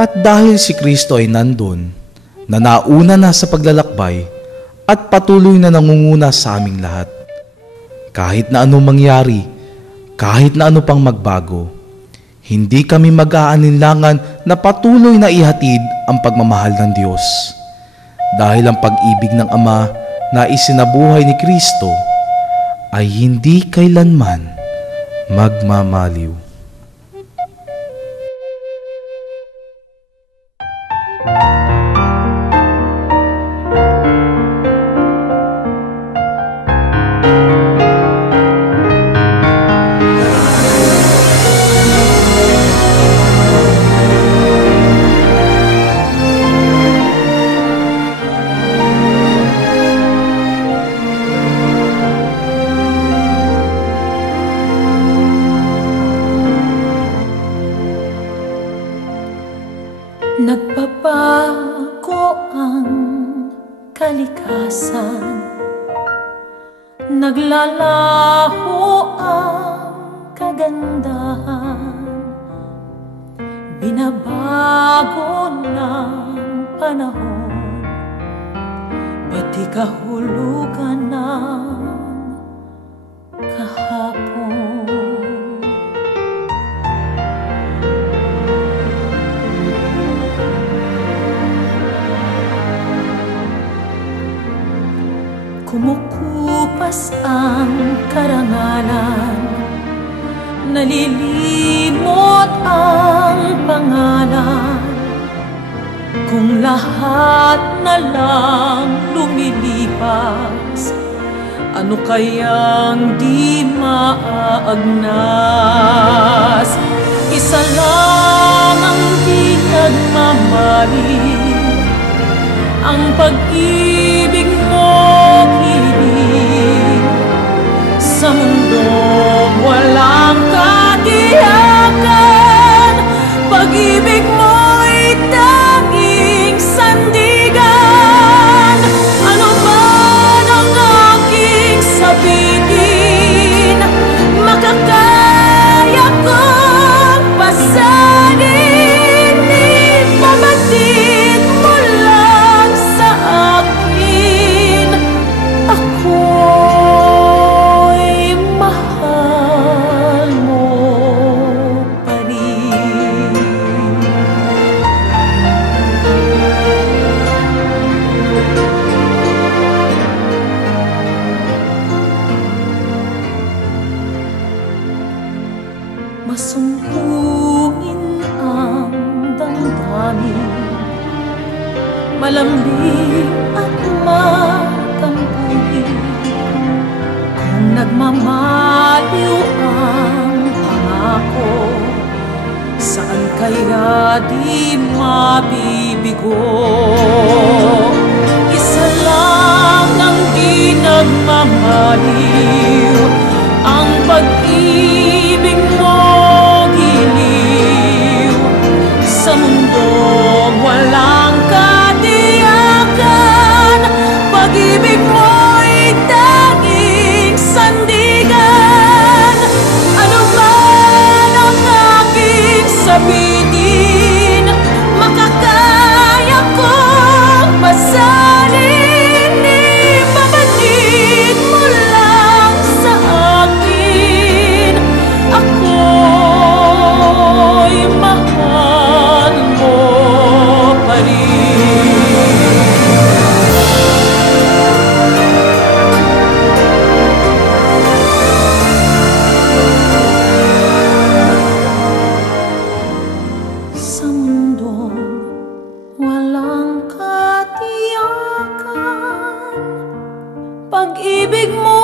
At dahil si Kristo ay nandun, na nauna na sa paglalakbay at patuloy na nangunguna sa aming lahat, kahit na anong mangyari, kahit na ano pang magbago, hindi kami mag-aalinlangan na patuloy na ihatid ang pagmamahal ng Diyos. Dahil ang pag-ibig ng Ama na isinabuhay ni Kristo ay hindi kailanman magmamaliw. Nagbabago ang kalikasan, naglalaho ang kagandahan, binabago ng panahon, pati kahulugan ng kahapon. Kumukupas ang karangalan, nalilimot ang pangalan. Kung lahat na lang lumilipas, ano kayang di maaagnas? Isa lang ang di nagmamaliw, ang pag-ibig mo hiling. Sa mundong walang katiyakan, pag-ibig mo'y tanging sandigan. Ano man ang aking sabihin, makakaya kong pasanin. Ipabatid mo lang sa akin, ako'y mahal mo pa rin. Masumpungin ang damdamin, malambing at matampuhin. Kung nagmamaliw ang pangako, saan kaya di mabibigo? Isa lang ang di nagmamaliw, ang pag-ibig mo giliw. Sa mundong walang katiyakan, pag-ibig mo'y tanging sandigan. Ano man ang aking sabihin, makakaya kong pasanin. Ipabatid mo lang sa akin, ako'y mahal mo pa rin. Sa mundong walang katiyakan, pag-ibig mo